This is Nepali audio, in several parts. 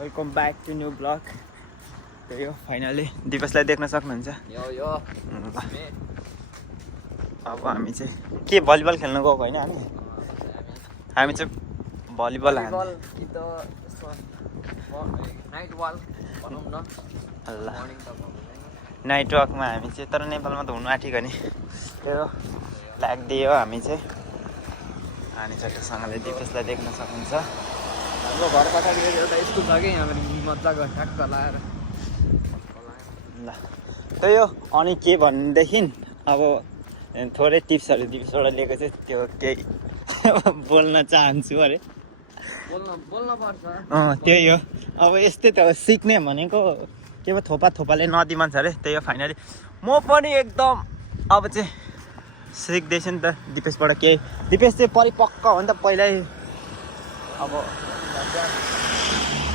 Welcome back to new blog. त्यही हो फाइनली दिपेशलाई देख्न सक्नुहुन्छ। अब हामी चाहिँ के भलिबल खेल्न गएको होइन हामी चाहिँ भलिबल नाइट वकमा हामी चाहिँ तर नेपालमा त हुनु आँटेको नि त्यो लाग्दियो हामी चाहिँ अनि चट्टसँगले दिपेशलाई देख्न सक्नुहुन्छ। हाम्रो घर पछाडि एउटा स्कुल छ कि यहाँबाट मजाको ठ्याक्क लाएर ल त्यही हो। अनि के भनेदेखि अब थोरै टिप्सहरू दिपेशबाट लिएको चाहिँ त्यो केही बोल्न चाहन्छु अरे। बोल्न पर्छ। त्यही हो। अब यस्तै त सिक्ने भनेको के पो थोपाले नदिमान्छ अरे। त्यही हो फाइनली म पनि एकदम अब चाहिँ सिक्दैछु नि त दिपेशबाट केही। दिपेश चाहिँ परिपक्क हो नि त पहिल्यै। अब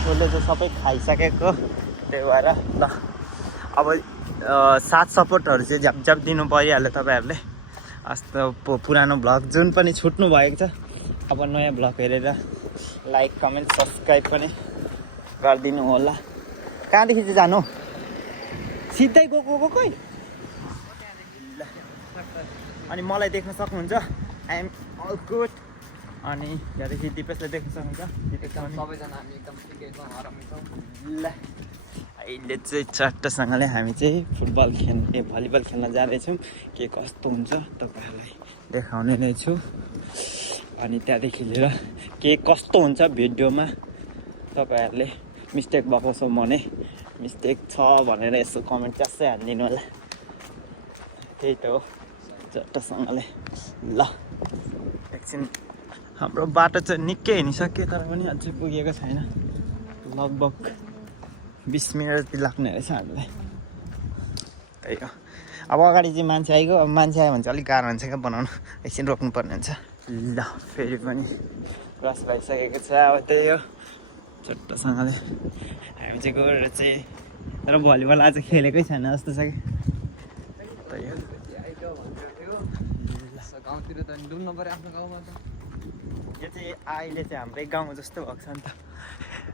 उसले चाहिँ सबै खाइसकेको त्यही भएर ल अब साथ सपोर्टहरू चाहिँ झ्याप दिनु परिहाल्यो तपाईँहरूले। अस्ति पुरानो भ्लग जुन पनि छुट्नु भएको छ अब नयाँ भ्लग हेरेर लाइक कमेन्ट सब्सक्राइब पनि गरिदिनु होला। कहाँदेखि चाहिँ जानु सिधै गएकै अनि मलाई देख्न सक्नुहुन्छ आई एम अल गुड। अनि त्यहाँदेखि दिपेशलाई देख्न सक्नुहुन्छ। सबैजना हामी एकदम ठिकै छौँ आरामै छौँ। ल अहिले चाहिँ चट्टसँगले हामी चाहिँ भलिबल खेल्न जाँदैछौँ। के कस्तो हुन्छ तपाईँहरूलाई देखाउने नै छु। अनि त्यहाँदेखि लिएर के कस्तो हुन्छ भिडियोमा तपाईँहरूले मिस्टेक भएको छ भने मिस्टेक छ भनेर यसो कमेन्ट च्यासै हालिदिनु होला। त्यही त हो चट्टसँगले। ल एकछिन हाम्रो बाटो चाहिँ निकै हिँडिसक्यो तर पनि अझै पुगेको छैन। लगभग 20 मिनट जति लाग्ने रहेछ हामीलाई। त्यही हो। अब अगाडि चाहिँ मान्छे आइगयो। अब मान्छे आयो भने चाहिँ अलिक गाह्रो हुन्छ क्या बनाउनु। एकछिन रोक्नुपर्ने हुन्छ। ल फेरि पनि क्रस भइसकेको छ। अब त्यही हो चट्टसँगले हामी चाहिँ गएर चाहिँ तर भलिबल आज खेलेकै छैन जस्तो छ कि। त्यही हो। गाउँतिर त डुल्नु पऱ्यो आफ्नो गाउँमा त। यो चाहिँ अहिले चाहिँ हाम्रै गाउँ जस्तो भएको छ नि त।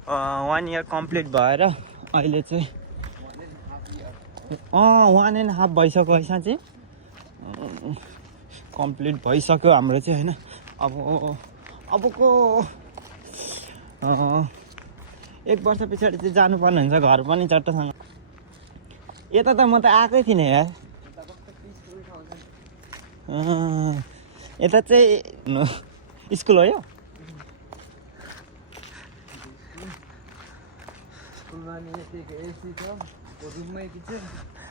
1 इयर कम्प्लिट भएर अहिले चाहिँ 1.5 भइसक्यो है साँच्चै कम्प्लिट भइसक्यो हाम्रो चाहिँ होइन। अबको 1 वर्ष पछाडि चाहिँ जानुपर्ने हुन्छ घर पनि चट्टसँग। यता त म त आएकै थिइनँ यार। यता चाहिँ स्कुल हो यो।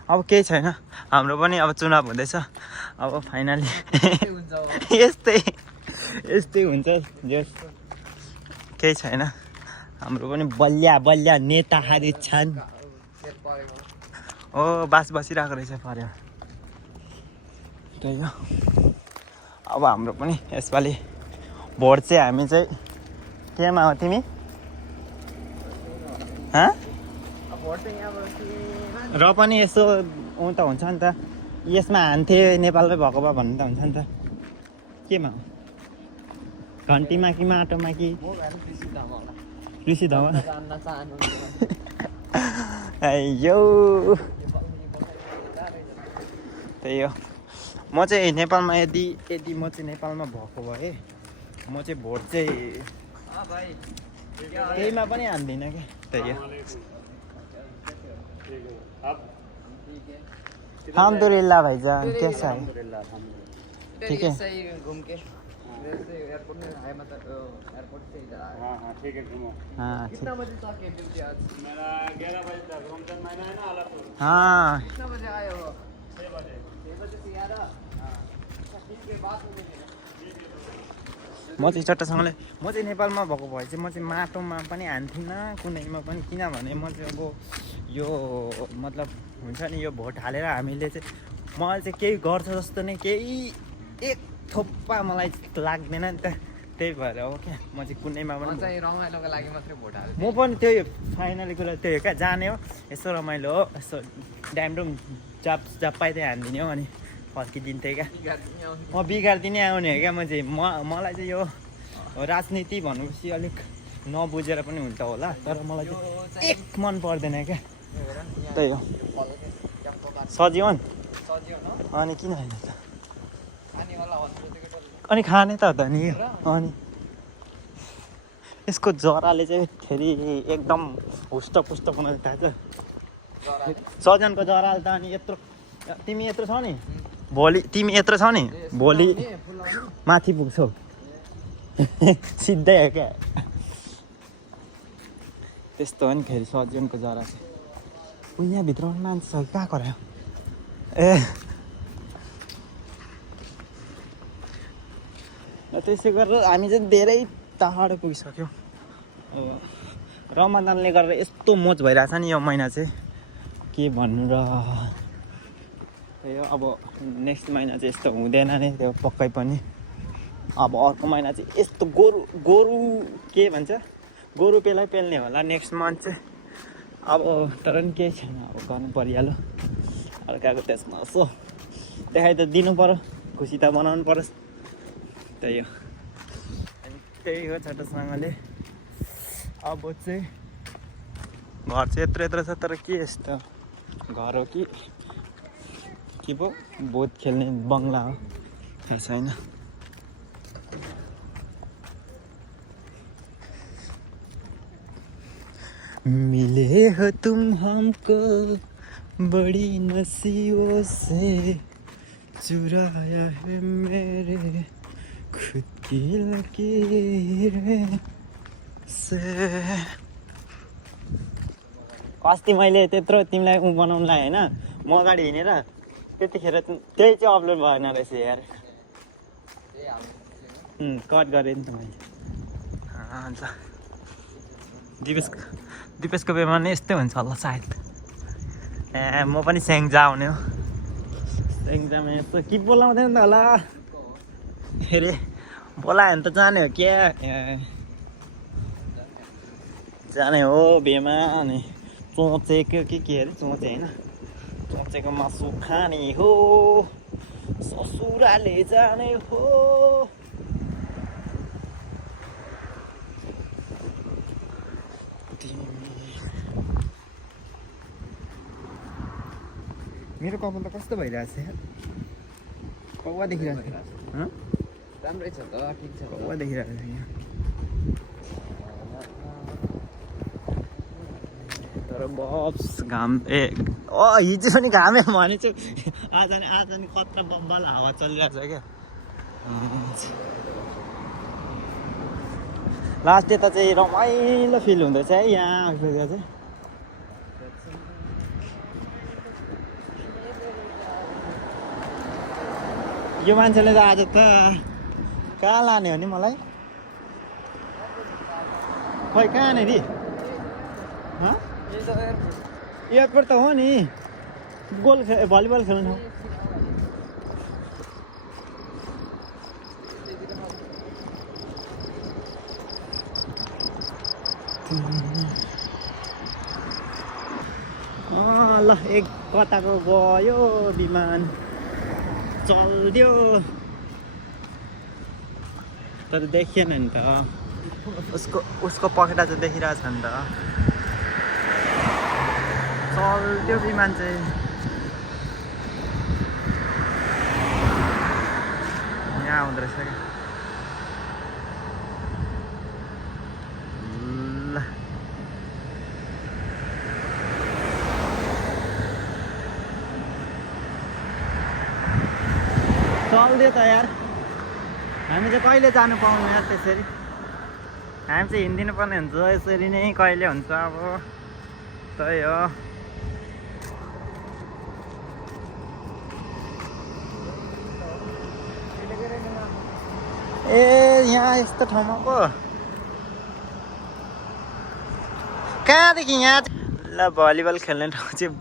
अब केही छैन हाम्रो पनि अब चुनाव हुँदैछ। अब फाइनली यस्तै हुन्छ जो केही छैन। हाम्रो पनि बलिया नेताहरू छन्। ओ बास बसिरहेको रहेछ पर्यो। त्यही हो। अब हाम्रो पनि यसपालि भोट चाहिँ हामी चाहिँ केमा हो तिमी र पनि यसो ऊ त हुन्छ नि त यसमा हान्थे नेपालमै भएको भए भन्नु त हुन्छ नि त। केमा हो घन्टीमा कि माटोमा कि कृषि धमा यो त्यही हो। म चाहिँ नेपालमा यदि म चाहिँ नेपालमा भएको भए म चाहिँ भोट चाहिँ केहीमा पनि हान्दिनँ कि। त्यही हो। अल्हम्दुलिल्लाह भाइजान कैसा है? ठीक है। हाँ कितना बजे तक है ड्यूटी आज? मेरा 11 बजे तक। रमजान महीना है ना अलापुर। हाँ कितना बजे आए हो? 6 बजे से 11। ठीक है बात हो गई। म चाहिँ चट्टसँगले म चाहिँ नेपालमा भएको भए चाहिँ म चाहिँ माटोमा पनि हान्थिनँ कुनैमा पनि। किनभने म चाहिँ अब यो मतलब हुन्छ नि यो भोट हालेर हामीले चाहिँ मलाई चाहिँ केही गर्छ जस्तो नै केही एक थोप्पा मलाई लाग्दैन नि त। त्यही भएर हो क्या म चाहिँ कुनैमा पनि रमाइलोको लागि मात्रै भोट हाल्छु। म पनि त्यही फाइनली कुरा त्यही हो क्या। जाने हो यसो रमाइलो हो यसो ड्यामडुम जाप पाइदिए हानिदिने हो अनि फर्किदिन्थेँ क्या। म बिगारिदिनै आउने हो क्या। म चाहिँ मलाई चाहिँ यो राजनीति भनेपछि अलिक नबुझेर पनि हुन्छ होला तर मलाई चाहिँ एक मन पर्दैन क्या त्यही हो सजीवन अनि किन होइन त अनि खाने त नि अनि यसको जराले चाहिँ फेरि एकदम हुष्टपुष्ट बनाउँछ थाहा छ सजनको जराले त अनि यत्रो तिमी यत्रो छ नि भोलि तिमी यत्रो छ नि भोलि माथि पुग्छौ सिधै हो क्या त्यस्तो हो नि फेरि सजनको जरा चाहिँ ऊ यहाँभित्र मान्छे छ कहाँ करायो ए त्यसै गरेर हामी चाहिँ धेरै टाढो पुगिसक्यौँ रमजानले गरेर यस्तो मोज भइरहेछ नि यो महिना चाहिँ के भन्नु र यो अब नेक्स्ट महिना चाहिँ यस्तो हुँदैन नि त्यो पक्कै पनि अब अर्को महिना चाहिँ यस्तो गोरु के भन्छ गोरु पेल्ने होला नेक्स्ट मन्थ चाहिँ अब तर पनि केही छैन अब गर्नु परिहाल्यो अर्काको त्यसमा यसो देखाइ त दिनु पर्यो खुसी त बनाउनु पर्यो त्यही हो अनि त्यही हो छोटोसँगले अब चाहिँ घर चाहिँ यत्रो छ तर के यस्तो घर हो कि के पो भोट खेल्ने बङ्गला हो थाहा छैन मिले हो तुम हमको बड़ी नसीबों से चुराया है मेरे खुद की लकीरें से अस्ति मैले त्यत्रो तिमीलाई उ बनाउनुलाई होइन म अगाडि हिँडेर त्यतिखेर त्यही चाहिँ अपलोड भएन रहेछ यार कट गरेँ नि त मैले अन्त दिपेशको बेमा नै यस्तै हुन्छ होला सायद ए म पनि स्याङ्जा आउने हो स्याङ्जामा यस्तो कि बोलाउँदैन त होला फेरि बोलायो भने त जाने हो क्या जाने हो बेमा अनि चोचेको के अरे चोचे होइन चोचेको मासु खाने हो ससुराले जाने हो मेरो कपाल त कस्तो भइरहेछ कौवा देखिरहेको राम्रै छ त ठिक छ कौवा देखिरहेको छ यहाँ तर बब्स घाम हिजो पनि घामै भनेछु आज नि कत्रो बब्बल हावा चलिरहेको छ क्या लास्ट डे त चाहिँ रमाइलो फिल हुँदैछ है यहाँ आइपुगेर चाहिँ यो मान्छेले त आज त कहाँ लाने हो नि मलाई खै कहाँनिर एयरपोर्ट त हो नि भलिबल खेल्नु ल एक कताको गयो विमान चल्दियो तर देखिएन नि त उसको पखेटा चाहिँ देखिरहेछ नि त चल्दियो विमान चाहिँ यहाँ आउँदो रहेछ क्या ल चल्दियो त यार हामी चाहिँ कहिले जानु पाउनु यार त्यसरी हामी चाहिँ हिँडिदिनु पर्ने हुन्छ यसरी नै कहिले हुन्छ अब त्यही हो ए यहाँ यस्तो ठाउँमा पो कहाँदेखि यहाँ ल भलिबल खेल्ने ठाउँ चाहिँ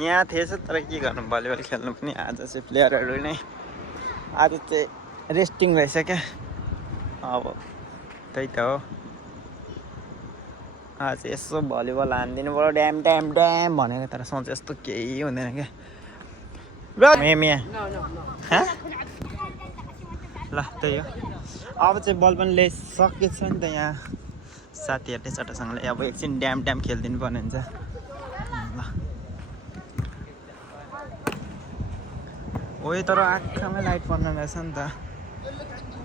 यहाँ थिएछ तर के गर्नु भलिबल खेल्नु पनि आज चाहिँ प्लेयरहरू नै आज चाहिँ रेस्टिङ रहेछ क्या अब त्यही त हो आज यसो भलिबल हानिदिनु पऱ्यो ड्याम ड्याम ड्याम भनेको तर सोच यस्तो केही हुँदैन क्या ल त्यही हो अब चाहिँ बल पनि ल्याइसकेछ नि त यहाँ साथीहरूले चट्टसँगले अब एकछिन ड्याम खेलिदिनु पर्ने हुन्छ ल ओए तर आँखामै लाइट पर्ने रहेछ नि त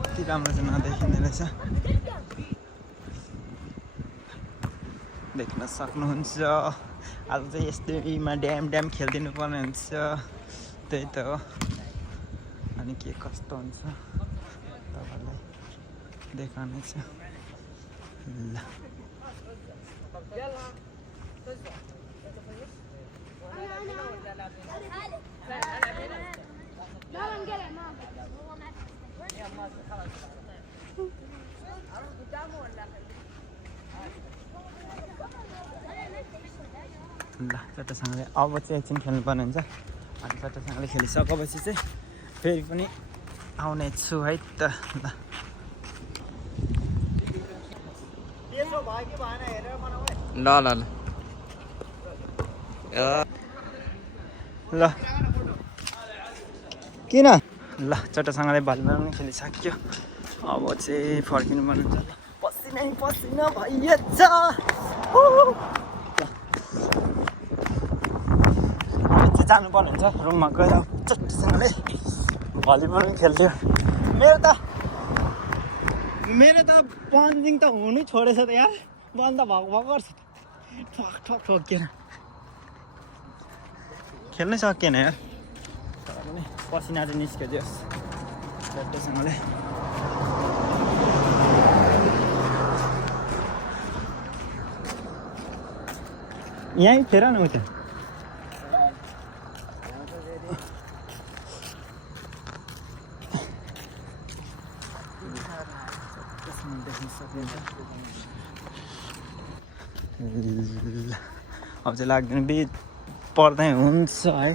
कति राम्रो चाहिँ नदेखिने रहेछ देख्न सक्नुहुन्छ आज चाहिँ यस्तैमा ड्याम खेलिदिनु पर्ने हुन्छ त्यही त हो अनि के कस्तो हुन्छ तपाईँलाई देखाउने छ ल ल चट्टसँगले अब चाहिँ एकछिन खेल्नुपर्ने हुन्छ अनि चट्टसँगले खेलिसकेपछि चाहिँ फेरि पनि आउने छु है त ल ल ल ल किन ल चट्टसँगले भलिबल पनि खेलिसक्यो अब चाहिँ फर्किनु पर्ने हुन्छ ल पसिना भइएछ जानुपर्ने हुन्छ रुममा गएर चट्टसँगले भलिबल पनि खेल्थ्यो मेरो त पन्जिङ त हुनु छोडेछ त यार बन्द भएको गर्छ ठक ठोकिएर खेल्नै सकिएन यार तर पनि पसिना चाहिँ निस्क्यो जस चट्टसँगले यहीँ फेर न उता अब चाहिँ लाग्दैन बिच पर्दै हुन्छ है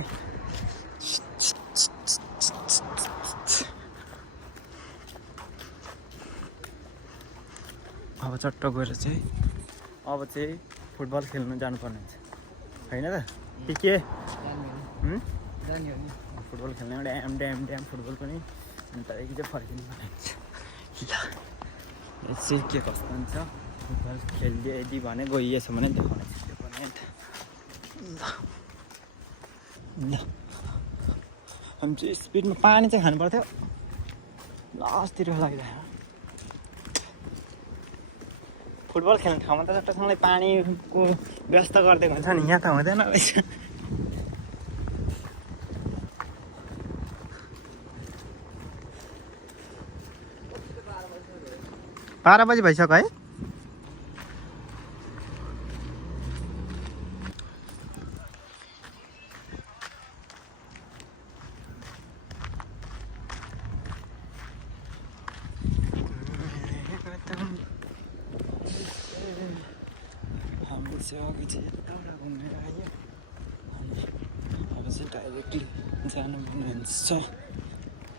अब चट्ट गएर चाहिँ अब चाहिँ फुटबल खेल्नु जानुपर्ने हुन्छ होइन त के फुटबल खेल्ने ड्याम फुटबल पनि अनि त्यहाँदेखि चाहिँ फर्किनु पर्ने हुन्छ ल चाहिँ के कस्तो हुन्छ फुटबल खेलिदियो यदि भने गइएछ भने देखाउने त्यो पनि ल हामी चाहिँ स्पिडमा पानी चाहिँ खानु पर्थ्यो लास्टतिर लागिरहेको फुटबल खेल्ने ठाउँमा त चट्टसँगले पानीको व्यवस्था गरिदिएको हुन्छ नि यहाँ त हुँदैन रहेछ 12 बजी भइसक्यो है हामी चाहिँ अघि चाहिँ एउटा घुमेर आयो अब चाहिँ डाइरेक्टली जानुपर्ने हुन्छ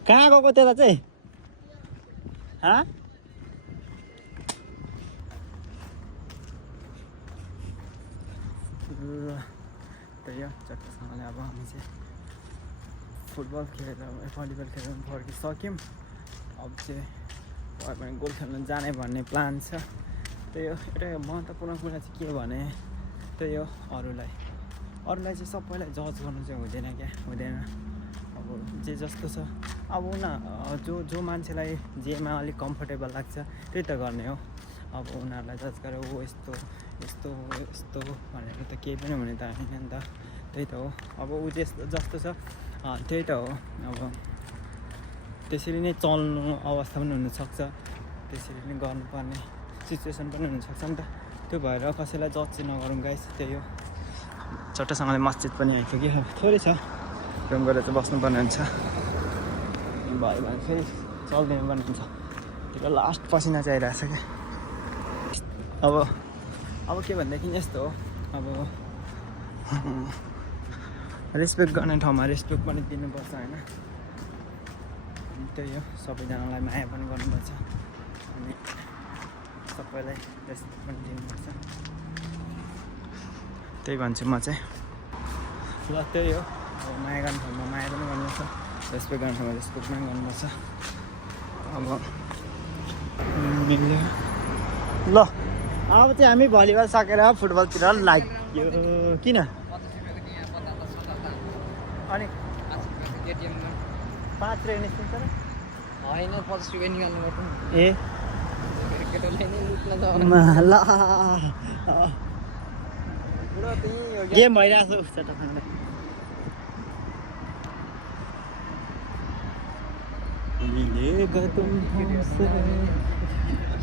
कहाँ गएको त्यता चाहिँ त्यही हो चट्टसँगले अब हामी चाहिँ फुटबल खेलेर भलिबल खेलेर फर्किसक्यौँ अब चाहिँ पनि गोल खेल्न जाने भन्ने प्लान छ त्यही हो एउटा महत्त्वपूर्ण कुरा चाहिँ के भने त्यही हो अरूलाई चाहिँ सबैलाई जज गर्नु चाहिँ हुँदैन क्या हुँदैन अब जे जस्तो छ अब जो मान्छेलाई जेमा अलिक कम्फर्टेबल लाग्छ त्यही त गर्ने हो अब उनीहरूलाई जज गरेर ओ यस्तो भनेर त केही पनि हुने त होइन नि त त्यही त हो अब ऊ जस्तो छ त्यही त हो अब त्यसरी नै चल्नु अवस्था पनि हुनसक्छ त्यसरी नै गर्नुपर्ने सिचुएसन पनि हुनसक्छ नि त त्यो भएर कसैलाई जज चाहिँ नगरौँ गाइस त्यही हो चट्टसँगले मस्जिद पनि आइपुग्यो अब थोरै छ रुम गएर चाहिँ बस्नुपर्ने हुन्छ भयो भने फेरि चल्दिनु पर्ने हुन्छ त्यो लास्ट पसिना चाहिँ आइरहेको छ क्या अब के भनेदेखि यस्तो हो अब रेस्पेक्ट गर्ने ठाउँमा रेस्पेक्ट पनि दिनुपर्छ होइन त्यही हो सबैजनालाई माया पनि गर्नुपर्छ अनि सबैलाई रेस्पेक्ट पनि दिनुपर्छ त्यही भन्छु म चाहिँ ल त्यही हो अब माया गर्ने ठाउँमा माया पनि गर्नुपर्छ रेस्पेक्ट गर्ने ठाउँमा रेस्पेक्ट पनि गर्नुपर्छ अब ल अब चाहिँ हामी भलिबल सकेर फुटबलतिर लाग्यो किन 50 रुपियाँको यहाँ 50 70 अनि 5 रुपियाँको एटिएममा 5 रुपियाँ निस्किन्छ र होइन 50 रुपियाँ निकाल्नु पर्छ ए केटालाई नै लुट्न जाऊ ल पुरा त्यही हो गेम भइरहेको छ चट्टासँग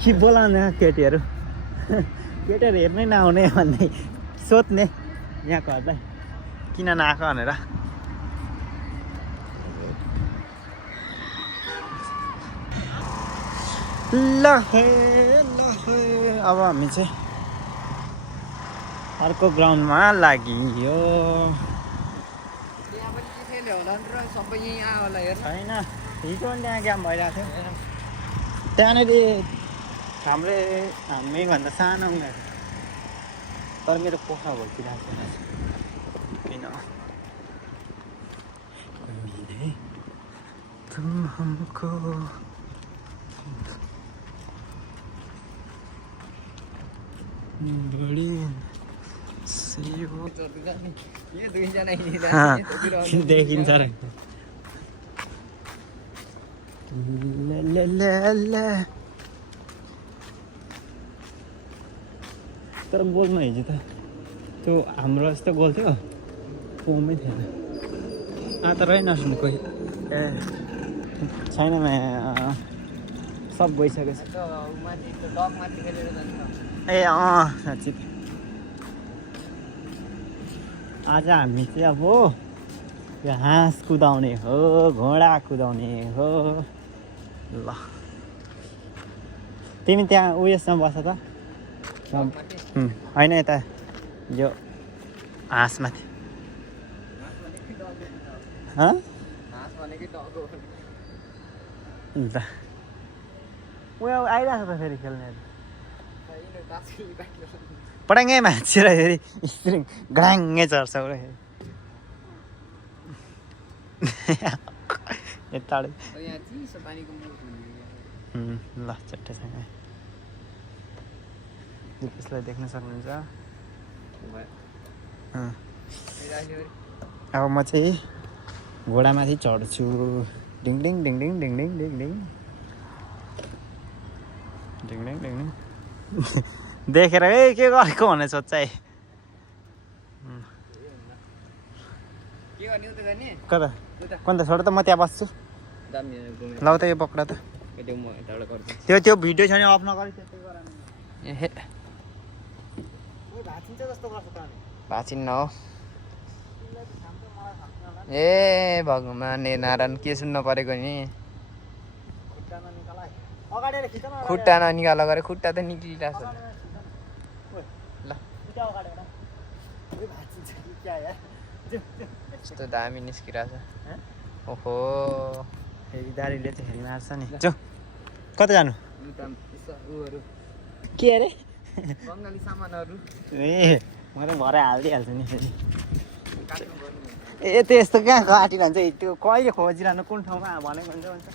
कि बोलाउने केटीहरू केटीहरू हेर्नै नआउने भन्ने सोध्ने यहाँकोहरूलाई किन नआएको भनेर ल अब हामी चाहिँ अर्को ग्राउन्डमा लागियो यहाँ पनि के खेल्यो होला नि र सबै यहीँ आयो होला हेर्नु होइन हिजो पनि त्यहाँ गेम भइरहेको थियो त्यहाँनिर हामीभन्दा सानो उनीहरू तर मेरो पोखा भइदिरहेको छ किन मिले तुम हमको बडी यहाँ दुईजना देखिन्छ र तर गोलमा हिजो त त्यो हाम्रो जस्तो गोल थियो पोमै थिएन त रहेनस् कोही ए छैन सब गइसकेको छ माथि डग माथि खेलेर जान्छ ए साँच्ची आज हामी चाहिँ अब यो हाँस कुदाउने हो घोडा कुदाउने हो ल तिमी त्यहाँ उयसमा बस त होइन यता यो हाँसमाथि ल उयो आइरहेको छ फेरि खेल्ने पटाङ्गै मान्छे र फेरि स्प्रिङ ग्राङ्गै चढ्छ यताडै ल चट्टैसँग दिपेशलाई देख्न सक्नुहुन्छ अब म चाहिँ घोडामाथि चढ्छु डिङ डिङ डिङ डिङ डिङ डिङ डिङ डिङ डिङ डिङ डिङ डिङ देखेर ए के गरेको भने सोध्छ है कता कन्त छोड त म त्यहाँ बस्छु ल त यो पक्रा त त्यो भिडियो छैन अफ नगरी भाँचिन्न हो ए भगवान् नारायण के सुन्न परेको नि खुट्टा ननिकाल गरे खुट्टा त निक्लिरहेको छ ल यस्तो दामी निस्किरहेछ ओहो फेरि दारीले चाहिँ फेरि मार्छ नि जो कता जानु के अरे बङ्गाली सामानहरू ए म त भरे हालिदिइहाल्छु नि फेरि ए त्यस्तो कहाँ काटिरहन्छ त्यो कहिले खोजिरहनु कुन ठाउँमा भनेको हुन्छ भन्छ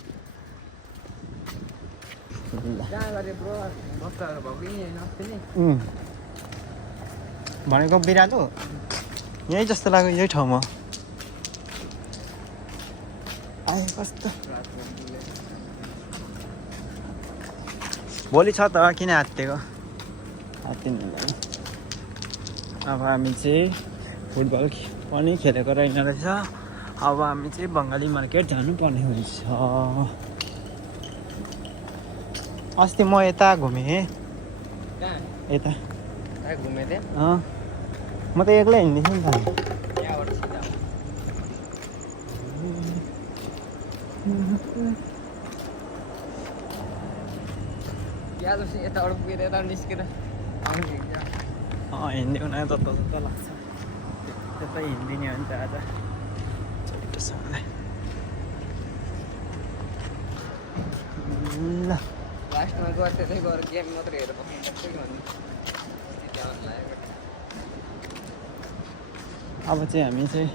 भनेको बिरालो यही जस्तो लाग्यो यही ठाउँमा आयो कस्तो भोलि छ त किन हात्तिएको हात्तिनु अब हामी चाहिँ फुटबल पनि खेलेको रहेन रहेछ अब हामी चाहिँ बङ्गाली मार्केट जानुपर्ने हुन्छ अस्ति म यता घुमेँ यता घुमे थिएँ म त एक्लै हिँड्दैछु नि त यताबाट पुगेर यता निस्केर हिँड्दै उनीहरू जता जता लाग्छ त्यतै हिँडिदिने हो नि त आज छिटोसँगले ल लास्टमा गएर त्यतै गएर गेम मात्रै हेरेर पक्कै भन्ने अब चाहिँ हामी चाहिँ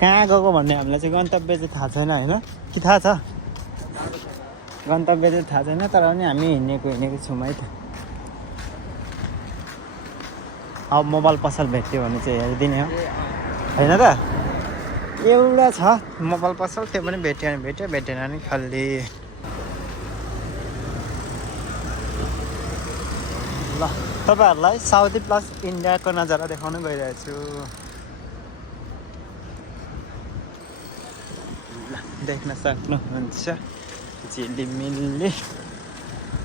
कहाँ गएको भन्ने हामीलाई चाहिँ गन्तव्य चाहिँ थाहा छैन होइन कि थाहा छ गन्तव्य चाहिँ थाहा छैन तर पनि हामी हिँडेको छौँ है त अब मोबाइल पसल भेट्यो भने चाहिँ हेरिदिने हो ए होइन त एउटा छ मोबाइल पसल त्यो पनि भेट्यो भने भेट्यो भेटेन भने खालि ल तपाईँहरूलाई साउदी प्लस इन्डियाको नजारा देखाउनु गइरहेको छु ल देख्न सक्नुहुन्छ झिलिमिली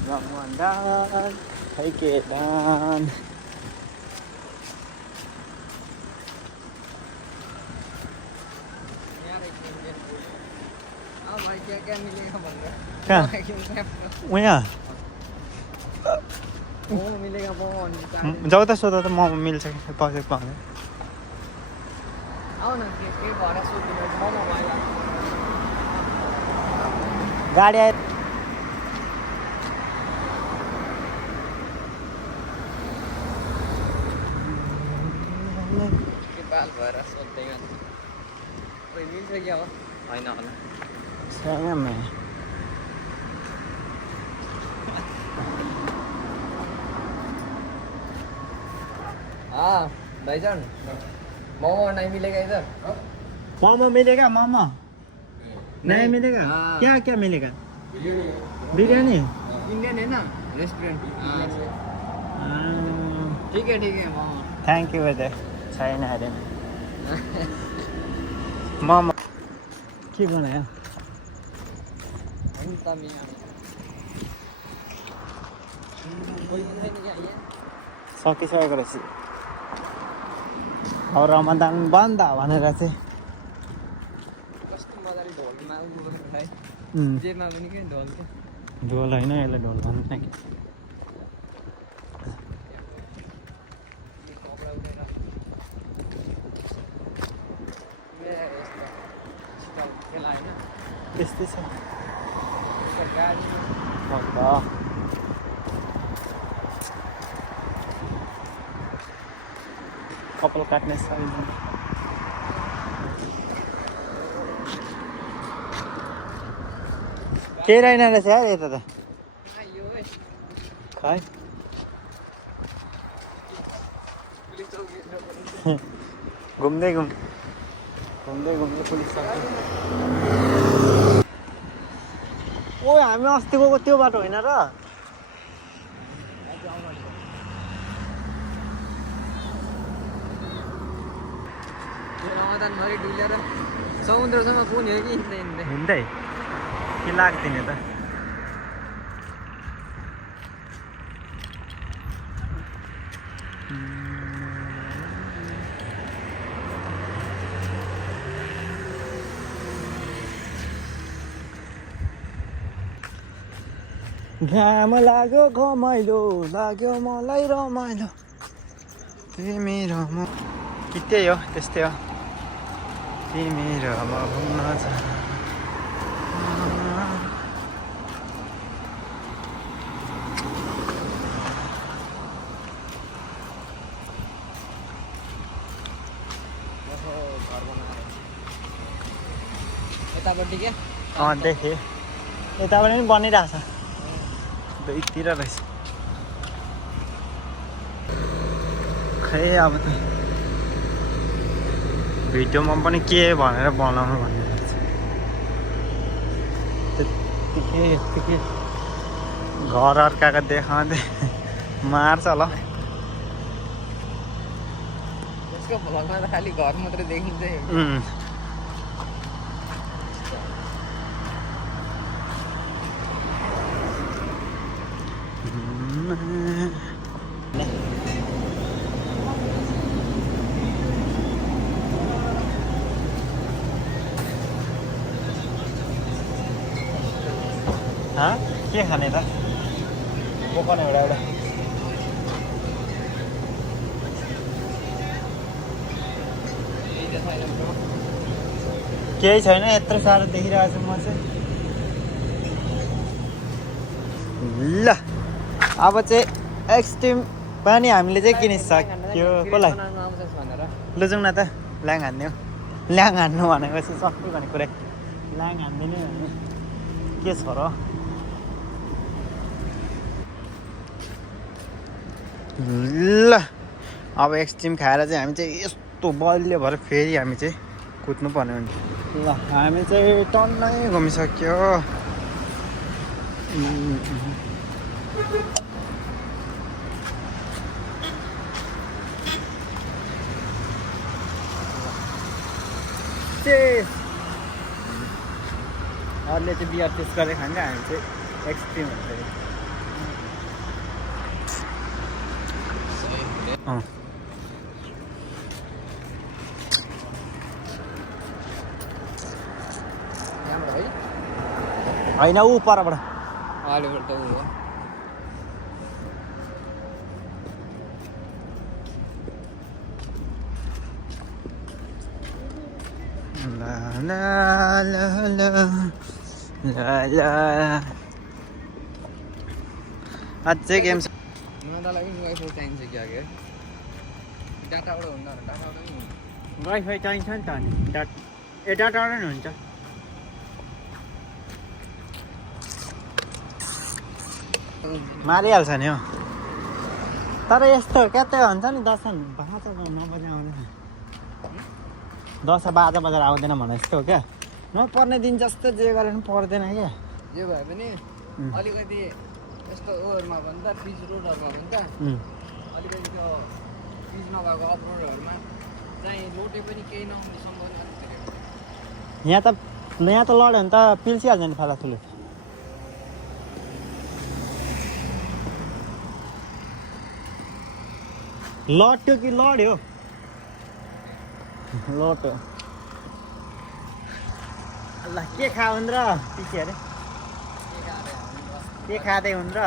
रमदान खैकेदान भाइ क्या मिलेगा भन्दा कहाँ उहाँ मिलेगा जाऊ त सोध त मोमो मिल्छ कि पकेट पाउने आऊ न के भएर सोधिनु मोमो भयो गाडी आयो के बाल भएर सोध्दै गर्नु खोइ मिल्छ क्या हो होइन होला सँगै हाँ भाईजान मोमो नहीं मिलेगा इधर मोमो मिलेगा मोमो नहीं मिलेगा हाँ। क्या क्या मिलेगा बिरयानी इंडियन है ना रेस्टोरेंट ठीक है मोमो थ्याङ्क यू दादा छैन अरे मोमो के बनायो सकिसकेको रहेछ अब रमदान बन्द भनेर चाहिँ कस्तो मजाले ढोलमा है उम्, जेमा पनि के ढोल के ढोल होइन यसलाई ढोल भन्दैन कि कपडा उठेर खेला होइन त्यस्तै छ गाडीमा अल्ला कपाल काट्ने साइज केही रहेन रहेछ यार यता त यो है खै पुलिस चौकी घुम्दै घुम्दै पुलिस सक्छ ओ हामी अस्ति गएको त्यो बाटो होइन र रमदानभरि डुलेर समुद्रसम्म पुग्ने हो कि हिँड्दै हिँड्दै हिँड्दै के लाग्दैन त घाम लाग्यो घमाइलो लाग्यो मलाई रमाइलो तिमी र म कि त्यही हो त्यस्तै हो तिमी र म घुम्न जा यतापट्टि क्या देखेँ यताबाट पनि बनिरहेछ दुईतिर रहेछ खै अब त भिडियोमा पनि के भनेर बनाउनु भन्ने रहेछ त्यत्तिकै घर अर्काको देखाउँदै मार्छ होला त्यसको भ्लगमा त खालि घर मात्रै देखिन्छ के खाने त बोकन एउटा केही छैन यत्रो साह्रो देखिरहेको छु म चाहिँ ल अब चाहिँ एक्सट्रिम पनि हामीले चाहिँ किनिसक्यो कसलाई लुजाउँ न त ल्याङ हान्ने हो ल्याङ हान्नु भनेको चाहिँ सक्यो भने कुरा ल्याङ हान्दिने भने के छ र ल अब एक्सट्रिम खाएर चाहिँ हामी चाहिँ यस्तो बलियो भएर फेरि हामी चाहिँ कुद्नु पर्ने हुन्छ। ल हामी चाहिँ टन्नै घुमिसक्यो। अरूले चाहिँ बियर टेस्ट गरेर खान्छ, हामी चाहिँ एक्सट्रिम हुन्छ। होइन ऊ परबाट अझै गेम वाइफाई चाहिन्छ नि त अनि डाटाबाट नि हुन्छ। मारिहाल्छ नि हो, तर यस्तो कतै हुन्छ नि दर्शन बाजा नबजा आउँदैन, 10 बाजा बजार आउँदैन भने जस्तो हो क्या। नपर्ने दिन जस्तो जे गरे पनि पर्दैन क्या। जे भए पनि अलिकति यस्तो ओभरमा भन्दा पिच रोडहरूमा भन्दा अलिकति त्यो पिच नभएको अफ रोडहरूमा चाहिँ लोटे पनि केही नहुने सम्भावना अलिक धेरै। यहाँ त लड्यो भने त पिल्सिहाल्छ नि फाला ठुलो। लट्यो कि लड्यो? लट्यो। ल के खा हुन् र पछि अरे के खाँदै हुन् र?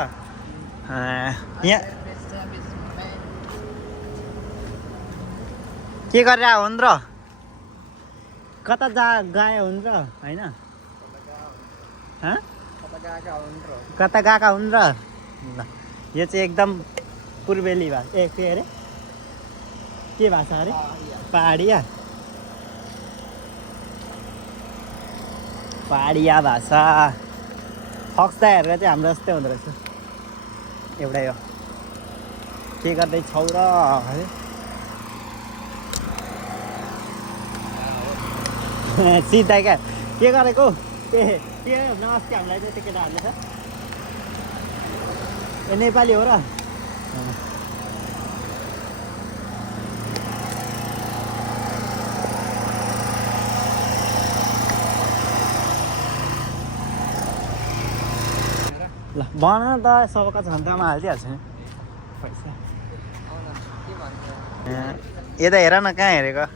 यहाँ के गरेर हुन् र? कता गए हुन् र? होइन कता गएका हुन् र? ल यो चाहिँ एकदम पूर्वेली भाषा। ए के अरे के भाषा अरे? पहाडिया पहाडिया भाषा। फक्सदाहरू चाहिँ हाम्रो जस्तै हुँदो रहेछ। एउटै हो। के गर्दैछौ र? सिधा क्या के गरेको? के नमस्ते हामीलाई चाहिँ त्यो केटाहरूले त ए नेपाली हो र? ल बना त सबका झन्डामा हालिदिइहाल्छ नि पैसा। यता हेर न कहाँ हेरेको?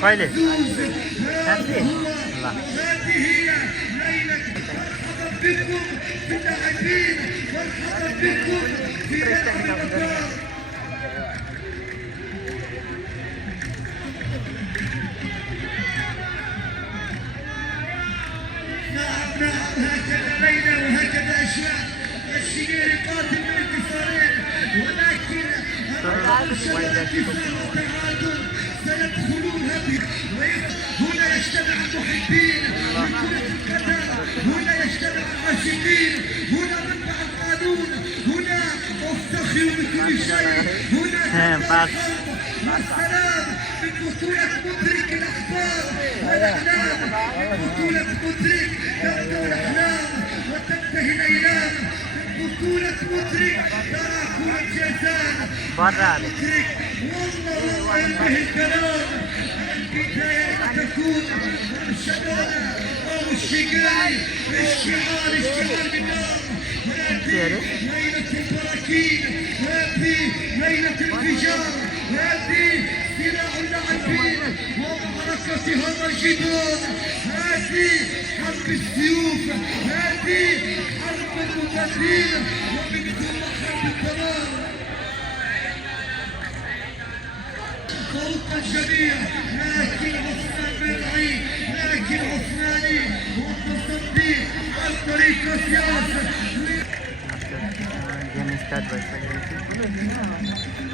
कहिले وهكذا اشياء الشرير قاتل من انتصارين ولكن التعادل سيدخلون هذه هنا يجتمع المحبين من كرة القدم، هنا يجتمع العاشقين، هنا منبع القانون، هنا افتخر بكل شيء، هنا والسلام من بطولة مدرك الأخبار والأحلام، من بطولة مدرك تبدأ الأحلام وتنتهي الأيام، من بطولة مدرك ترى كرة جازان مدرك والله ينتهي الكلام. البداية تكون برشلونة أو الشقاي اشتعال بالنار. هذه ليلة البراكين، هذه ليلة الانفجار، هذه صراع اللاعبين ومعركتها الجدود، هذه حرب السيوف، هذه حرب المدربين ومن ثم حرب القرار. فوق الجميع لكن عثمان بن عيد الملك العثماني والمصدي الطريق السياسي गेम स्टार्ट भइसकेको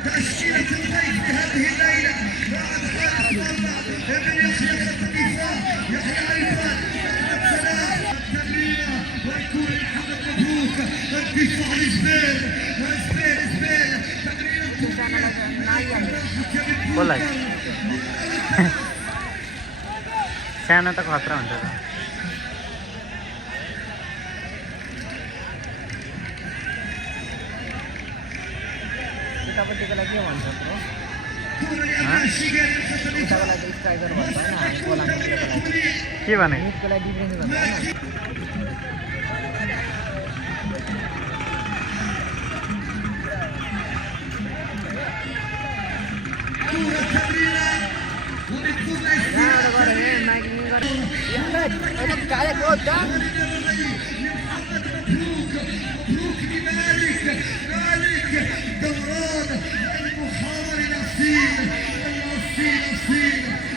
تشكيلة الضيف لهذه الليلة بعد خالد صلى ابن يحيى الدفاع يحيى عرفان أحمد سلام التمريرة ويكون محمد مبروك الدفاع لزبير زبير تمريرة बोला सानो त खतरा हुन्छ त उतापट्टिको लागि के भन्छ ब्रो الشيقاني उताको लागि स्ट्राइकर भन्छ होइन हामी बोलाएको लागि के भने मिडको लागि डिफ्रेन्स भन्छ होइन كورة تمريرة وبتكون مبروك لمالك دوران المحاور نصيب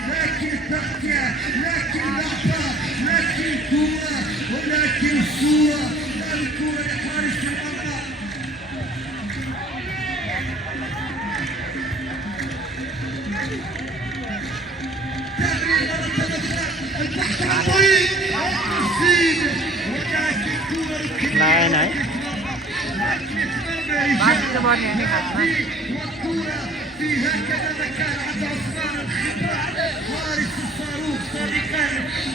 لكن التغطية لكن اللعبة لكن الكورة ولكن الصورة الكورة لحارس المرمى تمرير مرة أخرى البحث عن طريق نصيب ولكن كورة लाएन है والكورة في هكذا مكان عند عثمان الخضراء وارث الصاروخ سابقا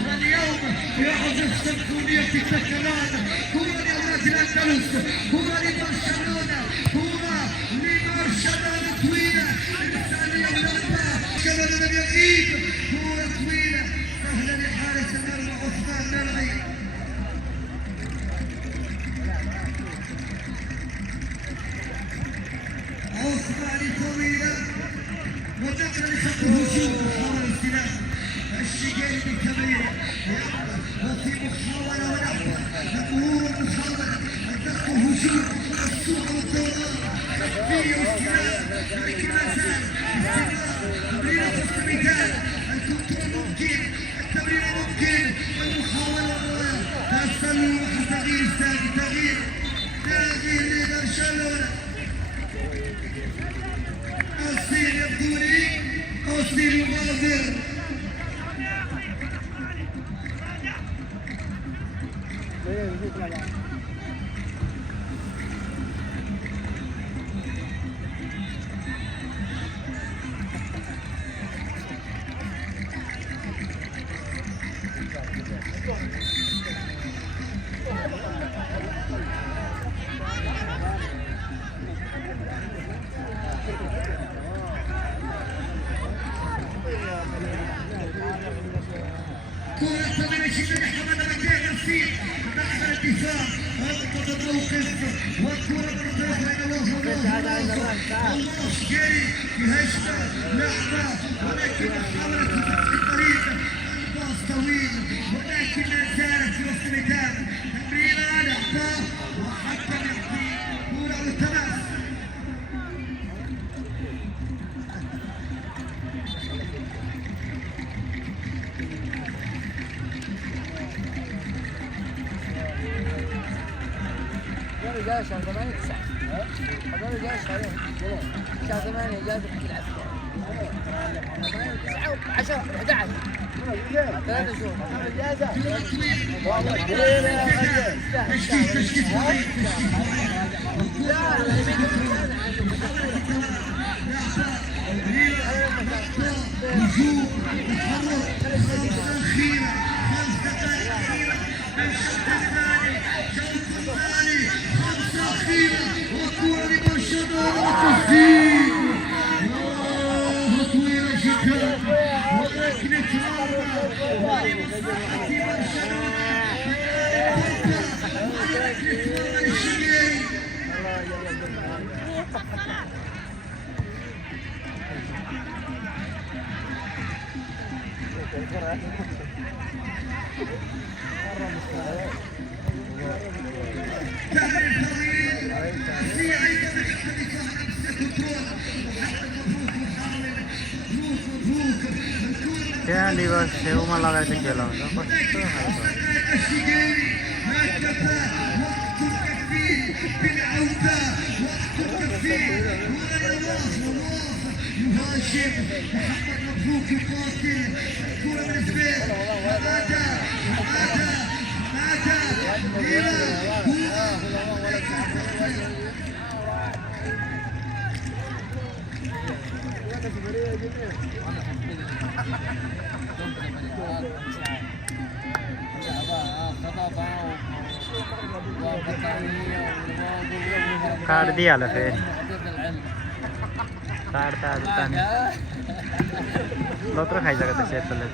واليوم يعزف سيمفونية التكران كورة لأولاد الأندلس كورة لبرشلونة كورة لبرشلونة طويلة إنسانية ولعبة كمان لم يغيب كورة طويلة سهلة لحارس المرمى عثمان مرعي عثماني طويلة ودخل لخط الهجوم محاولة استلام الشيقاني بالتمرير وفي محاولة ولعبة ظهور المحاولة الضغط الهجوم السرعة والدوران تكبير واستلام لكن ما زال استمرار تمريرة مستميتان الكنترول ممكن التمرير ممكن المحاولة تسلل تغيير ثاني تغيير لبرشلونة أصيل يبدوني أصيل يغادر كرة من الشمال حمد مكان يصيب دخل الدفاع انقذ الموقف والكرة مرة أخرى الله جاي بهجمة لعبة ولكن محاولة فتح الطريق الباص طويل ولكن ما زالت في وسط الميدان تمريرة لعبة وحتى يعطي كرة للتماس جاي شهر 8 9 هذول جاي شهرين شهر 8 جاي تلعب 9 10 11 3 شهور وكرة لبرشلونة والتسديد طويلة جدا ولكن ترامى ولمصلحة برشلونة ولكن ترامى للشيء त्यहाँ लिभर छेउमा लगाएर चाहिँ खेलाउँछ कस्तो खालको काट दिइहाल्यो फेरि काट्दा तानी लत्रो खाइसक्यो त सेतोले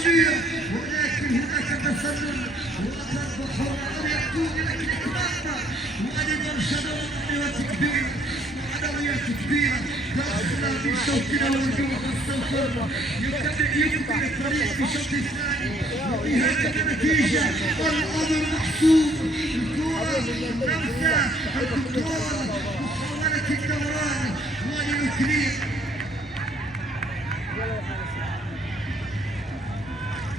ولكن هناك تسلل وضرب حرة يكون لك إطلاقا وأن يرشدون وتكبير وعدوية كبيرة داخل من شوطنا والجوع السوفر يكمل الطريق في الشوط الثاني وبهذه النتيجة الأمر محسوم الكرة لمسة الكنترول محاولة الدوران وليكريم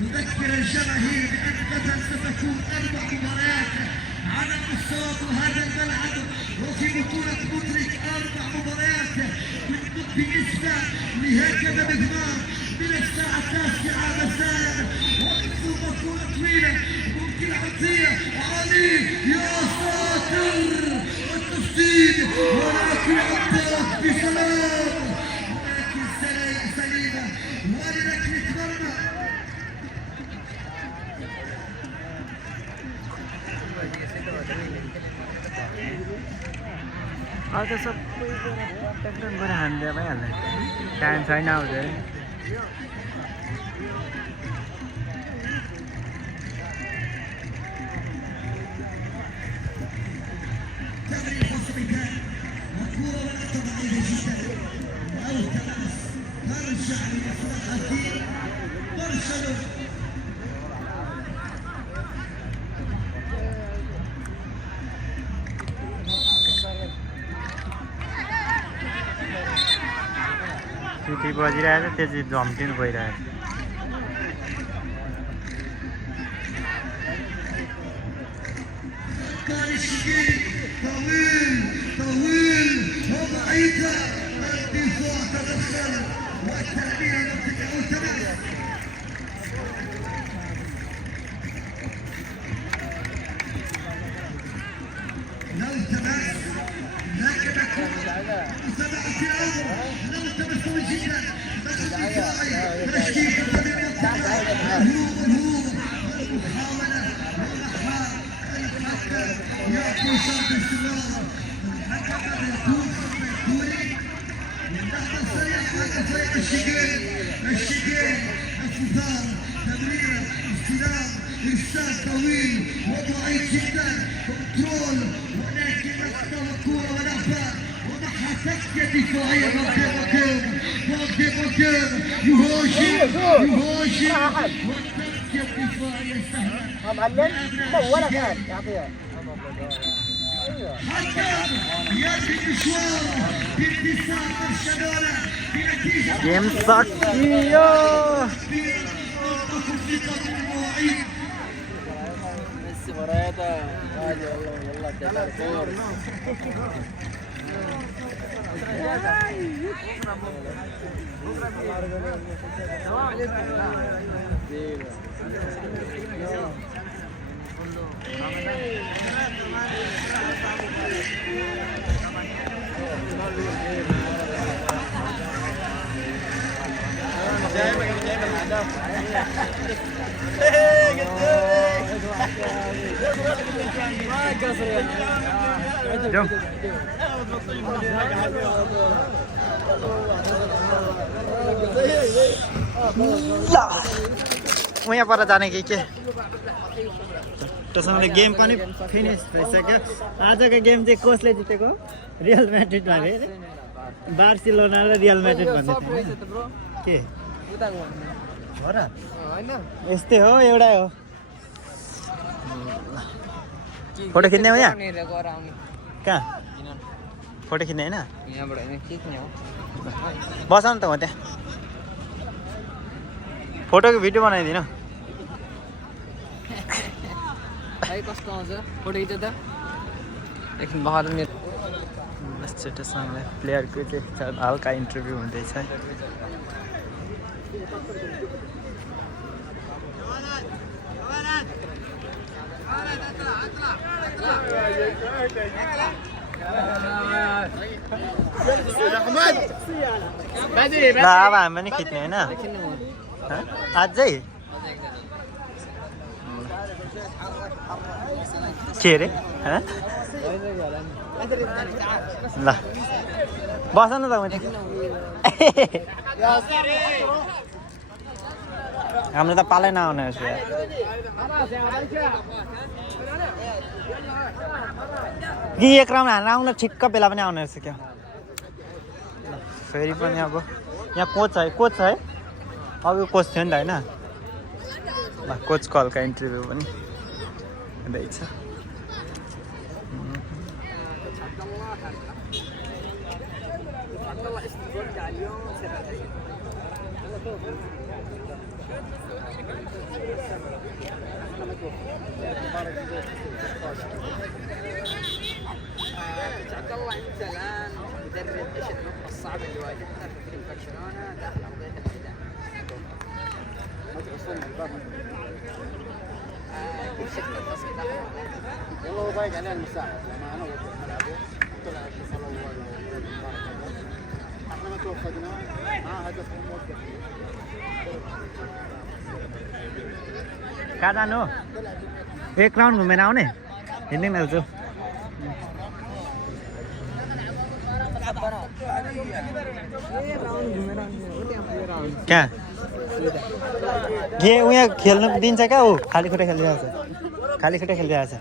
نذكر الجماهير بأن غدا ستكون 4 مباريات على مستوى هذا الملعب وفي بطولة مدرك 4 مباريات بالنسبة لهكذا مضمار من الساعة 9 مساء وقت بطولة طويلة ممكن عطية علي يا ساتر والتسديد ولكن عطية بسلام ولكن سليمة ولكن مرمى अब त सबै ट्याक्टर गरेर हान्दिया भइहाल्छ टाइम छैन आउँछ अरे सिटी बजिरहेको छ त्यो चाहिँ झम्टिनु गइरहेको छ كان الشقيق طويل طويل وبعيدة الدفاع تدخل والتأمين منطقة التماس لو تماس لكن متابعة الأمر لو تمس جدا تشكيك الهروب والمحاولة يعطي شرط السنارة الحكم يكون دوري واللحظة السريعة على فريق الشقيق الستار تمريرة استلام إرسال طويل وضعيف جدا كنترول ولكن أخطأ الكورة ولعبة ومعها تكتية دفاعية مونتير يهاجم والتكتية الدفاعية سهلة معلم ولا كان يعطيها حكم يأتي المشوار بانتصار برشلونة بنتيجة गेम सकियो ميسي مراتا عادي والله تدور जाऊ ल म यहाँ पर जाने कि के चट्टसँगले गेम पनि फिनिस भइसक्यो आजको गेम चाहिँ कसले जितेको रियल म्याड्रिड भने बार्सिलोना र रियल म्याड्रिड भन्ने के हो र यस्तै हो एउटै हो फोटो खिच्ने हो यहाँ कहाँ फोटो खिच्ने होइन बस न त हो त्यहाँ फोटोको भिडियो बनाइदिनु कस्तो आउँछ फोटो खिच्छ त एकछिन भएर मेरो चट्टसँगले प्लेयरको चाहिँ हल्का इन्टरभ्यू हुँदैछ ल अब हामी पनि खिच्ने होइन अझै के अरे ल बस न त हाम्रो त पालै नआउने रहेछ कि एक राउन्ड हालेर आउन ठिक्क बेला पनि आउने रहेछ क्या फेरि पनि अब यहाँ कोच है अघि कोच थियो नि त होइन ल कोचको हल्का इन्टरभ्यू पनि हुँदैछ جزاك الله انت الان مدرب ايش النقطه الصعبه اللي واجهتها في فريق برشلونه داخل ارضيه الميدان؟ كيف شفت التصويت داخل ارضيه الميدان؟ والله هو ضايق عليه المساحه لما انا وقت ملعبه طلع الشوط الاول احنا ما توفقنا مع هدف موقف कहाँ जानु एक राउन्ड घुमेर आउने हिँड्ने खेल्छु कहाँ के उहाँ खेल्नु दिन्छ क्या ऊ खाली खुट्टा खेलिरहेको छ खाली खुट्टा खेलिरहेको छ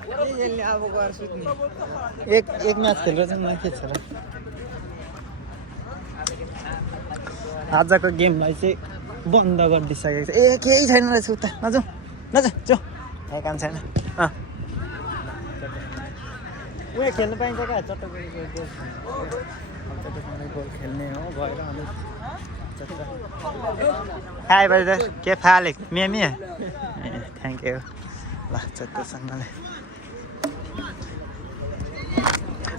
एक म्याच खेलेर चाहिँ मलाई के छ र आजको गेमलाई चाहिँ बन्द गरिदिइसकेको छ केही छैन रहेछ उता नजाउँ जाउँ केही काम छैन उयो खेल्नु पाइन्छ क्या चट्टसँगले गोल खेल्ने हो गएर हाई ब्रदर के फाले मिया थ्याङ्क यू ल चट्टसँगले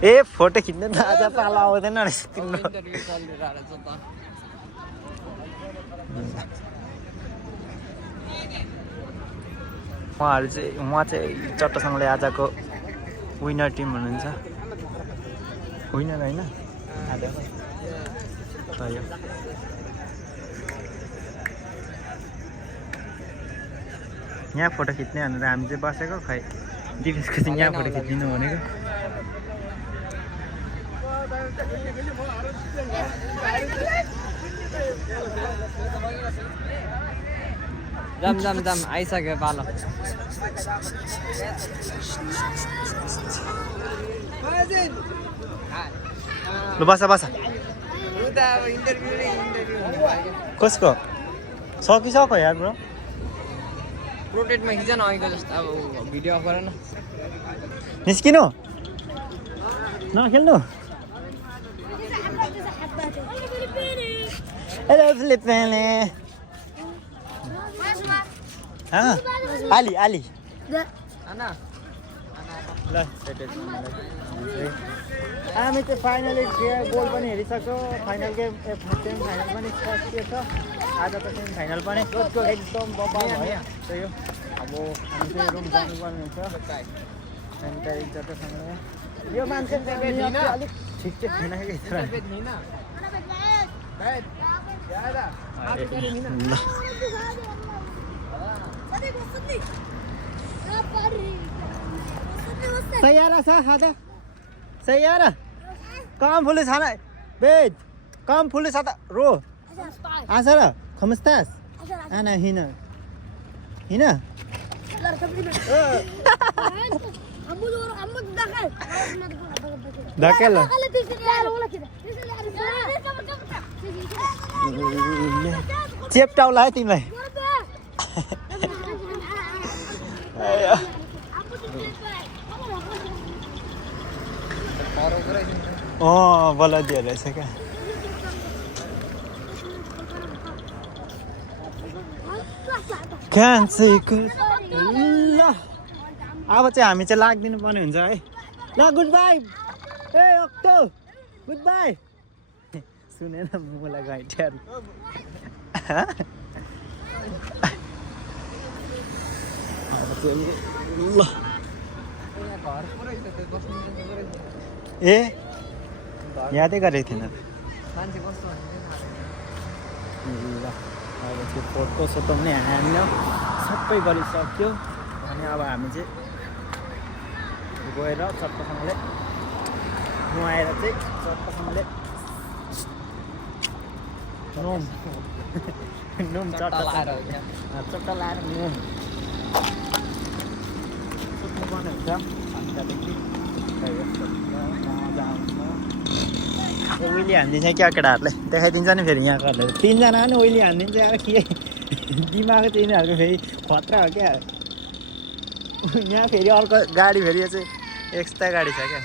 ए फोटो खिच्ने त आज पालो आउँदैन रहेछ तिम्रो उहाँ चाहिँ चट्टसँगले आजको विनर टिम हुनुहुन्छ विनर होइन यहाँ फोटो खिच्ने भनेर हामी चाहिँ बसेको खै डिफेन्सको चाहिँ यहाँ फोटो खिचिदिनु भनेको जाम आइसक्यो पालो ल बस कसको सकिसक्यो यार ब्रो प्रोटेटमा खिच न अघिको जस्तो अब भिडियो अफ गर न निस्किनु नखेल्नु हेलो फिलिपिने आली आना ल हामी चाहिँ फाइनली गोल पनि हेरिसक्यो फाइनल गेम सेमी फाइनल पनि सकिएको छ आज त सेमी फाइनल पनि एकदम बब्बा भयो त्यही हो अब हामी चाहिँ रुम जानुपर्ने हुन्छ अनि त्यहाँदेखि चट्टसँगले यो मान्छे अलिक ठिक चाहिँ थिएन कि Sayara sa hada Sayara Come pulis hana Bed Come pulis hada Ro Asara ¿Cómo estás? Ana Hina Hina धकेल चेप्टाउला है तिमीलाई बल्ल दियो रहेछ क्या कान्छीको ल अब चाहिँ हामी चाहिँ लाग्दिनु पर्ने हुन्छ है ल good by A अक्टो good by सुनेन मलाई घाइट्याहरू ल ए यादै गरेको थिएन मान्छे कस्तो ल अब त्यो फोटो सोटो पनि हान्यो सबै गरिसक्यो अनि अब हामी चाहिँ गएर चट्टसँगले नुहाएर चाहिँ चट्टसँगले नुहाउँ नुहाउँ चट्टा लाएर नुहाउँ सुत्नुपर्ने हुन्छ त्यहाँदेखि मजा आउँछ ओइली हानिदिन्छ क्या केटाहरूलाई देखाइदिन्छ नि फेरि यहाँकोहरूले तिनजना नि ओइली हानिदिन्छ यार के दिमाग चाहिँ यिनीहरूको फेरि खतरा हो क्या यहाँ फेरि अर्को गाडी फेरि चाहिँ एक्स्ट्रा गाडी छ क्या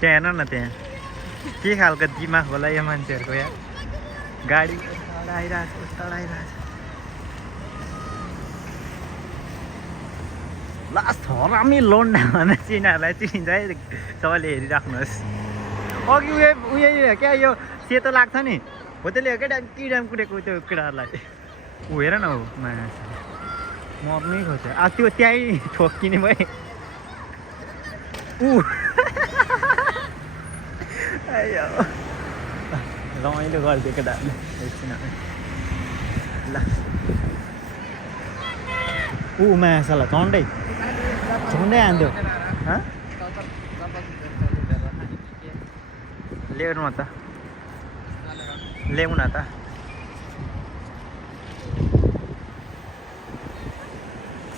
त्यहाँ हेर्नु न त्यहाँ के खालको दिमाग होला यो मान्छेहरूको यहाँ गाडी आइरहेको छ लास्ट हरामी लोन्डा भनेर चिनाहरूलाई चिनिन्छ है सबैले हेरिराख्नुहोस् अघि उयो क्या यो सेतो लाग्छ नि हो त्यसले केटा किराम कुटेको त्यो केटाहरूलाई ऊ हेर न हौ मर्नै खोज्छ त्यो त्यहीँ ठोक्किने भए ऊ रमाइलो गरिदियो केटाहरूले एकछिन ल ऊ माछाला झन्डै हान्थ्यो ल्याउनु त ल्याउन त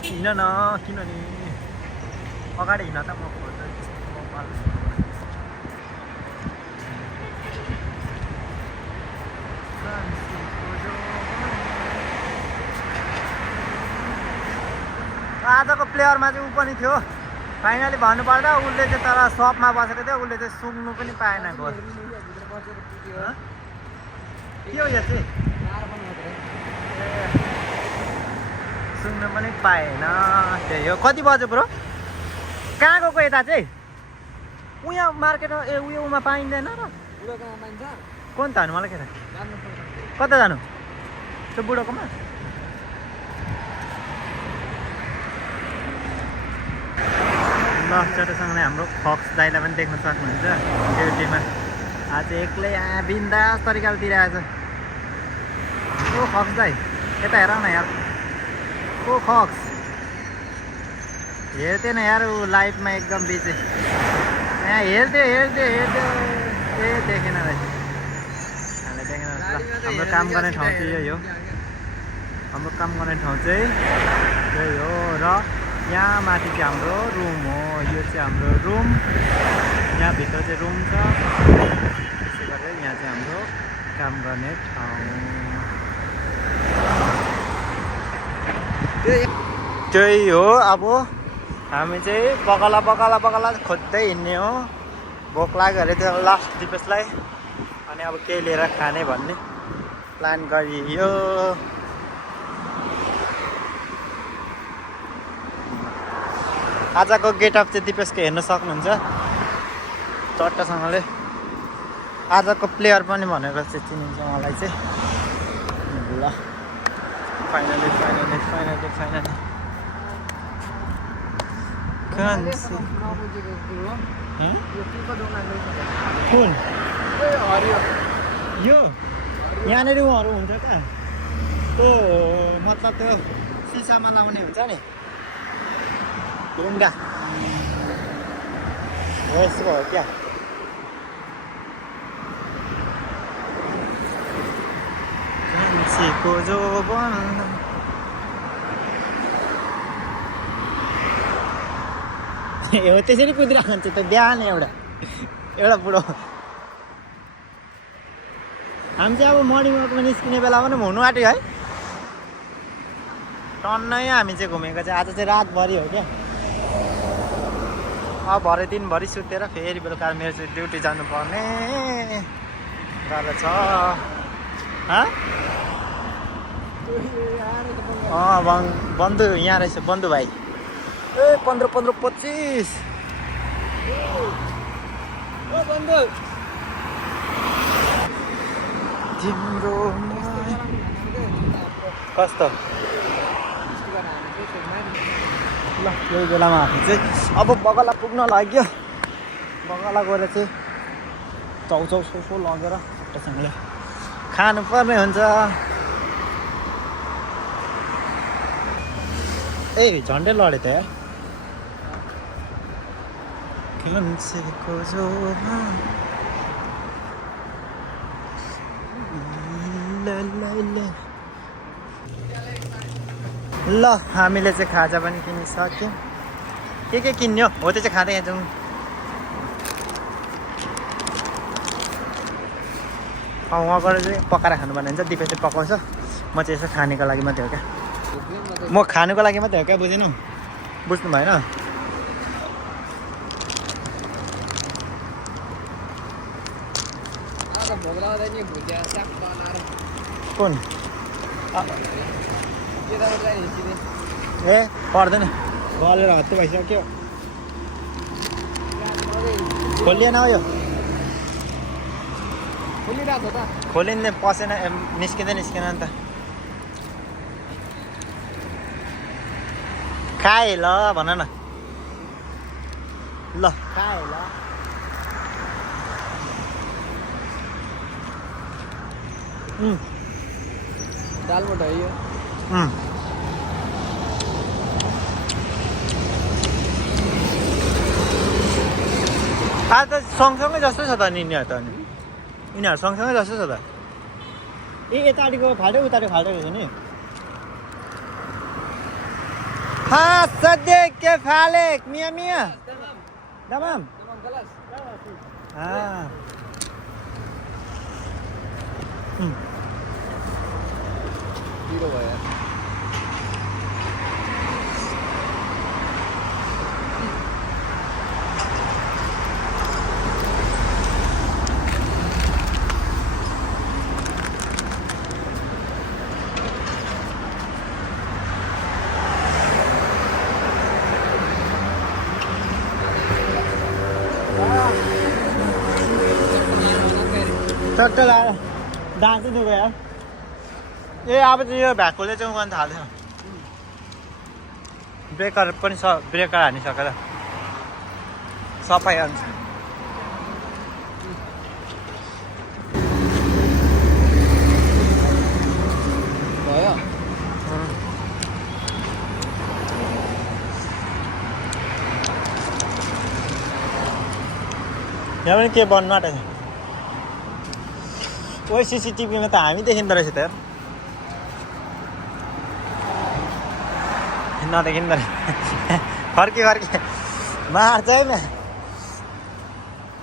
हिँड न किन नि अगाडि हिँड त म आजको प्लेयरमा चाहिँ ऊ पनि थियो फाइनली भन्नुपर्दा उसले चाहिँ तर सपमा बसेको थियो उसले चाहिँ सुँग्नु पनि पाएन के हो यो चाहिँ सुँग्नु पनि पाएन त्यही हो कति बज्यो ब्रो कहाँ गएको यता चाहिँ उहाँ मार्केटमा उयोमा पाइँदैन र कुन त हानु मलाई के कता जानु त्यो बुढोकोमा ल चटोसँगले हाम्रो फक्स दाइलाई पनि देख्न सक्नुहुन्छ ड्युटीमा आज एक्लै बिन्दास तरिकाले दिइरहेछ ओ फक्स दाइ यता हेर न यार ओ फक्स हेर्थेन यार ऊ लाइफमा एकदम बिजी यहाँ हेर्थ्यो ए देखेन रहेछ देखेन ल हाम्रो काम गर्ने ठाउँ चाहिँ यही हो हाम्रो काम गर्ने ठाउँ चाहिँ यही हो र यहाँ माथि चाहिँ हाम्रो रुम हो यो चाहिँ हाम्रो रुम यहाँभित्र चाहिँ रुम छ त्यसै गरेर यहाँ चाहिँ हाम्रो काम गर्ने ठाउँ त्यही हो अब हामी चाहिँ बगला खोज्दै हिँड्ने हो भोक लाग्यो अरे त्यो लास्ट दिपेशलाई अनि अब के लिएर खाने भन्ने प्लान गरियो आजको गेटअप चाहिँ दिपेशको हेर्न सक्नुहुन्छ चट्टसँगले आजको प्लेयर पनि भनेर चाहिँ चिनिन्छ मलाई चाहिँ ल फाइनली कुन यो यहाँनिर उहाँहरू हुन्छ कहाँ ओ मतलब त्यो सिसामा लाउने हुन्छ नि ढुङ्गा यसको हो क्या मान्छेको जोबन हो त्यसरी कुदिरहेको हुन्छ त बिहान एउटा बुढो हामी चाहिँ अब मर्निङ वकमा निस्किने बेला पनि हुनु आँट्यो है टन्नै हामी चाहिँ घुमेको चाहिँ आज चाहिँ रातभरि हो क्या अब भरे दिनभरि सुतेर फेरि बेलुका मेरो चाहिँ ड्युटी जानुपर्ने गाह्रो छ बन्धु यहाँ रहेछ बन्धु भाइ ए 15-25 बन्धु तिम्रो कस्तो ल यही बेलामा हामी चाहिँ अब बगला पुग्न लाग्यो बगला गएर चाहिँ चाउचाउ सोसो लगेर खुट्टासँगले खानुपर्ने हुन्छ ए झन्डै लडे त यार मान्छेको जोमा ल हामीले चाहिँ खाजा पनि किनिसक्यौँ के किन्यो हो त्यो चाहिँ खाँदै जाउँ उहाँबाट चाहिँ पकाएर खानुपर्ने हुन्छ दिपेश चाहिँ पकाउँछ म चाहिँ यसो खानेको लागि मात्रै हो क्या म खानुको लागि मात्रै हो क्या बुझेनौ बुझ्नु भएन भोग लाग्दा नि भुजिया साग बनाएर कुन के तपाईँ हिँड्ने ए पर्दैन गलेर हत्तु भइसक्यो खोलिएन हो यो खोलिरहेको त खोलिँदै पसेन निस्किँदै निस्केन नि त खाए ल भन न ल खाए ल दालबाट है यो आज त सँगसँगै जस्तो छ त नि यिनीहरू सँगसँगै जस्तो छ त ए यताडिको फाल्टो उताडिको फाल्टो रहेछ नि हाँ सद्य के फालेक मिया मिया दमाम हाँ पिरो भयो टक्क लाएर दाँत चाहिँ दुख्यो यार ए अब चाहिँ यो भ्याकुले चाहिँ उगाउनु थाल्दैन ब्रेकर पनि ब्रेकर हानिसकेर सफाइ अनुसार भयो यहाँ पनि के बन्नु आँटेको छ ओ सिसिटिभीमा त हामी देखिँदो रहेछ त यार नदेखिँदो रहेछ फर्की मार्छ है म्या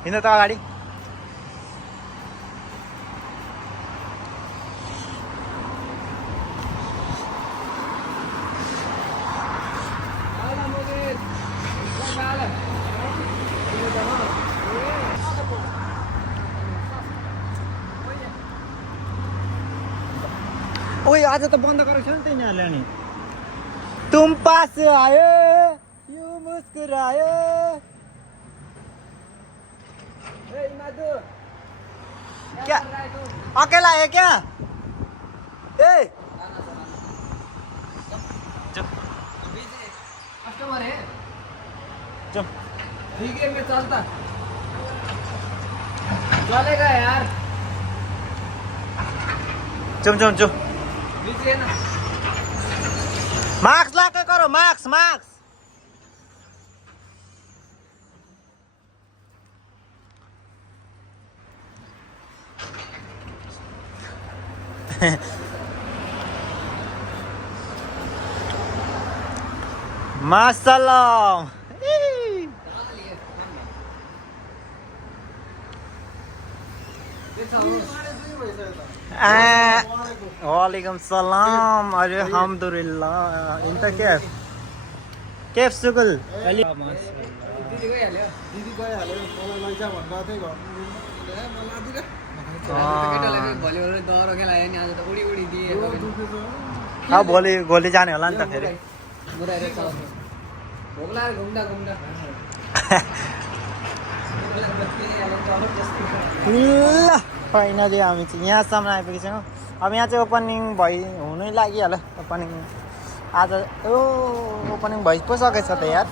हिँड्नु त अगाडि ओए आज त बन्द गरेको छ नि त यिनीहरूले नि तुम पास आयो यू मुस्कुरायो क्या अकेला है क्या ए कस्टमर है चुप ठीक है मैं चलता चलेगा यार चुप चुप चुप बिजी है ना मास्क ला के करो मास्क मासलाम वालेकुम सलाम अरे अल्हम्दुलिल्लाह इंत केफ सुगल दिदी गइहाल्यो दिदी गइहाल्यो मलाई लैजा भन्दा थिएँ घर केटालाई भोलि दह्रो खेला नि आज त उडी उडी दिए भोलि जाने होला नि त फेरि मुराएर चलाउँछ भोक लागेर घुम्दा घुम्दा ल फाइनली हामी चाहिँ यहाँसम्म आइपुगेको छौँ अब यहाँ चाहिँ ओपनिङ हुनै लागिहाल्यो ओपनिङ आज ओपनिङ भइ पो सकेछ त यार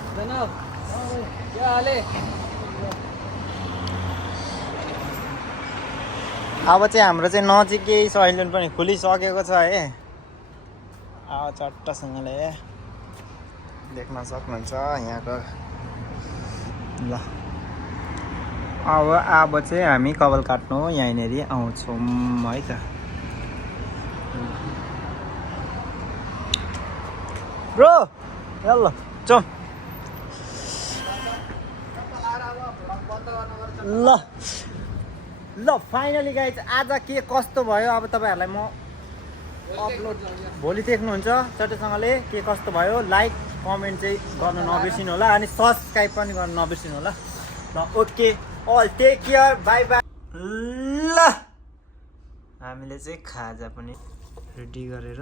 अब चाहिँ हाम्रो चाहिँ नजिकै सैलुन पनि खुलिसकेको छ है अब चट्टसँगले देख्न सक्नुहुन्छ यहाँको ल अब चाहिँ हामी कपाल काट्नु यहीँनिर आउँछौँ है त ब्रो ल चौ ल फाइनली गाइज आज के कस्तो भयो अब तपाईँहरूलाई म अपलोड भोलि देख्नुहुन्छ चट्टसँगले के कस्तो भयो लाइक कमेन्ट चाहिँ गर्न नबिर्सिनु होला अनि सब्सक्राइब पनि गर्न नबिर्सिनु होला ल okay all take care bye bye ल हामीले चाहिँ खाजा पनि रेडी गरेर